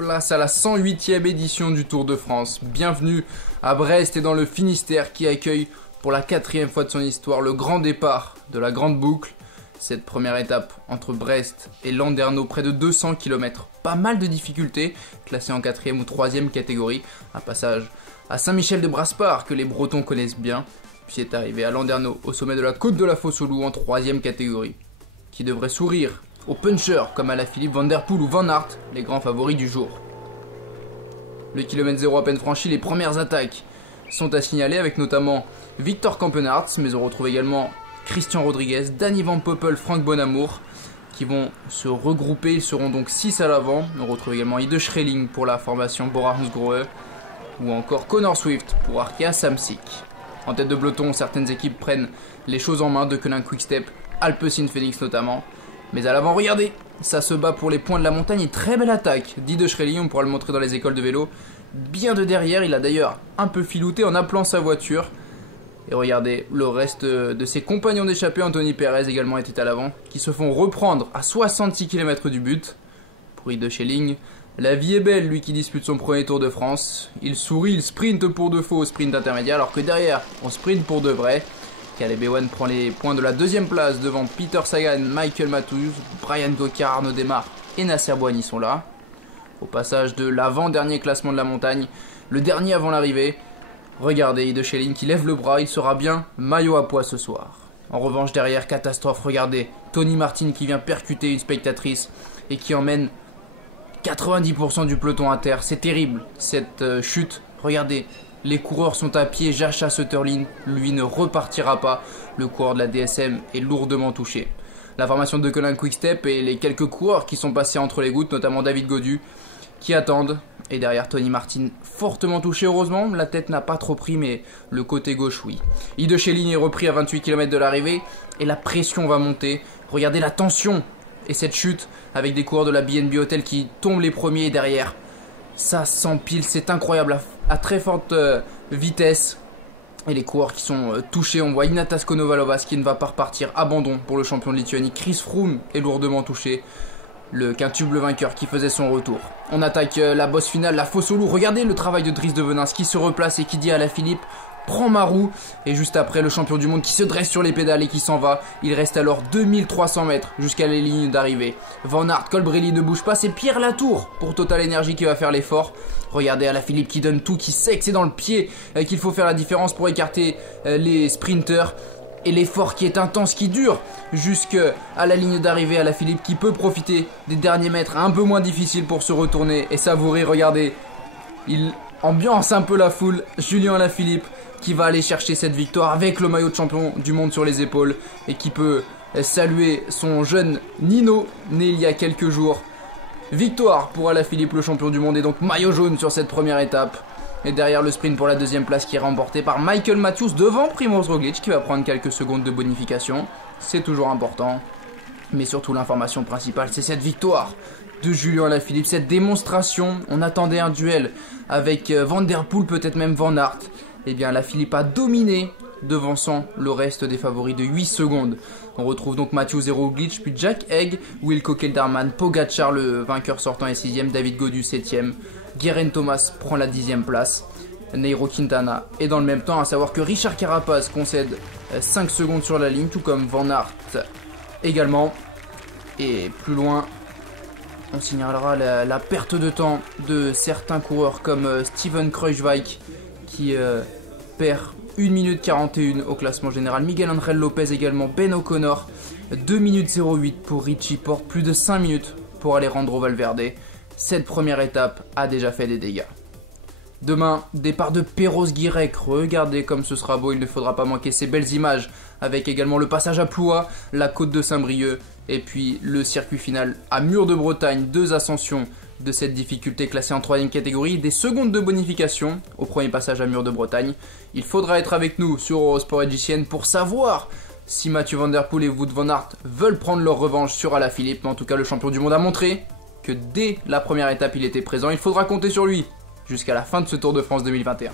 Place à la 108e édition du Tour de France. Bienvenue à Brest et dans le Finistère qui accueille pour la 4e fois de son histoire le grand départ de la Grande Boucle. Cette première étape entre Brest et Landerneau, près de 200 km. Pas mal de difficultés, classé en 4e ou 3e catégorie. Un passage à Saint-Michel-de-Braspar que les Bretons connaissent bien. Puis est arrivé à Landerneau, au sommet de la côte de la Fosse-au-Loup en 3e catégorie. Qui devrait sourire aux punchers comme Alaphilippe, Van Der Poel ou Van Aert, les grands favoris du jour. Le kilomètre 0 à peine franchi, les premières attaques sont à signaler avec notamment Victor Campenaerts, mais on retrouve également Christian Rodriguez, Danny Van Poppel, Frank Bonamour qui vont se regrouper, ils seront donc 6 à l'avant. On retrouve également Ide Schreling pour la formation Bora-Hansgrohe ou encore Connor Swift pour Arkea Samsic. En tête de peloton, certaines équipes prennent les choses en main, Deceuninck Quick-Step, Alpecin Phoenix notamment. Mais à l'avant, regardez, ça se bat pour les points de la montagne et très belle attaque d'Ide Schreling, on pourra le montrer dans les écoles de vélo. Bien de derrière, il a d'ailleurs un peu filouté en appelant sa voiture. Et regardez, le reste de ses compagnons d'échappée, Anthony Perez également était à l'avant, qui se font reprendre à 66 km du but. Pour Ide Schreling, la vie est belle, lui qui dispute son premier Tour de France. Il sourit, il sprinte pour de faux au sprint intermédiaire, alors que derrière, on sprinte pour de vrai. Caleb Ewan prend les points de la 2e place devant Peter Sagan, Michael Matthews, Brian Cocard, Arnaud Démare et Nasser Boigny sont là. Au passage de l'avant-dernier classement de la montagne, le dernier avant l'arrivée, regardez Ide Schreling qui lève le bras, il sera bien maillot à pois ce soir. En revanche derrière, catastrophe, regardez, Tony Martin qui vient percuter une spectatrice et qui emmène 90% du peloton à terre, c'est terrible cette chute, regardez. Les coureurs sont à pied, Jacha Sutterlin, lui ne repartira pas. Le coureur de la DSM est lourdement touché. La formation de Deceuninck Quick-Step et les quelques coureurs qui sont passés entre les gouttes, notamment David Gaudu, qui attendent. Et derrière Tony Martin, fortement touché heureusement, la tête n'a pas trop pris mais le côté gauche oui. Ide Schreling est repris à 28 km de l'arrivée et la pression va monter. Regardez la tension et cette chute avec des coureurs de la BNB Hotel qui tombent les premiers et derrière. Ça s'empile, c'est incroyable à très forte vitesse. Et les coureurs qui sont touchés, on voit Ignatas Konovalovas qui ne va pas repartir, abandon pour le champion de Lituanie. Chris Froome est lourdement touché, le quintuple vainqueur qui faisait son retour. On attaque la bosse finale, la Fosse-au-Loup. Regardez le travail de Dries Devenyns qui se replace et qui dit à Alaphilippe: prends ma roue. Et juste après, le champion du monde qui se dresse sur les pédales et qui s'en va. Il reste alors 2300 mètres jusqu'à la ligne d'arrivée. Van Aert, Colbrelli ne bouge pas, c'est Pierre Latour pour Total Energy qui va faire l'effort. Regardez Alaphilippe qui donne tout, qui sait que c'est dans le pied qu'il faut faire la différence pour écarter les sprinters. Et l'effort qui est intense, qui dure jusqu'à la ligne d'arrivée. Alaphilippe qui peut profiter des derniers mètres un peu moins difficiles pour se retourner et savourer. Regardez, il ambiance un peu la foule. Julien Alaphilippe qui va aller chercher cette victoire avec le maillot de champion du monde sur les épaules et qui peut saluer son jeune Nino, né il y a quelques jours. Victoire pour Alaphilippe, le champion du monde, et donc maillot jaune sur cette première étape. Et derrière le sprint pour la 2e place qui est remporté par Michael Matthews devant Primož Roglic qui va prendre quelques secondes de bonification. C'est toujours important. Mais surtout l'information principale, c'est cette victoire de Julien Alaphilippe, cette démonstration. On attendait un duel avec Van Der Poel, peut-être même Van Aert. Eh bien Alaphilippe a dominé, devançant le reste des favoris de 8 secondes. On retrouve donc Matthews et Roglic, puis Jack Egg, Wilco Kelderman, Pogacar le vainqueur sortant est 6e, David Gaudu 7e. Geraint Thomas prend la 10e place, Nairo Quintana est dans le même temps, à savoir que Richard Carapaz concède 5 secondes sur la ligne, tout comme Van Aert également. Et plus loin, on signalera la perte de temps de certains coureurs comme Steven Kruijswijk qui perd 1 minute 41 au classement général. Miguel Angel Lopez également, Ben O'Connor, 2 minutes 08 pour Richie Porte, plus de 5 minutes pour Alejandro Valverde. Cette première étape a déjà fait des dégâts. Demain, départ de Perros-Guirec. Regardez comme ce sera beau, il ne faudra pas manquer ces belles images. Avec également le passage à Ploie, la côte de Saint-Brieuc et puis le circuit final à Mur de Bretagne. 2 ascensions de cette difficulté classée en 3e catégorie. Des secondes de bonification au premier passage à Mur de Bretagne. Il faudra être avec nous sur Eurosport Edge pour savoir si Mathieu Van Der Poel et Wout van Aert veulent prendre leur revanche sur Alaphilippe. Mais en tout cas, le champion du monde a montré que dès la première étape il était présent. Il faudra compter sur lui jusqu'à la fin de ce Tour de France 2021.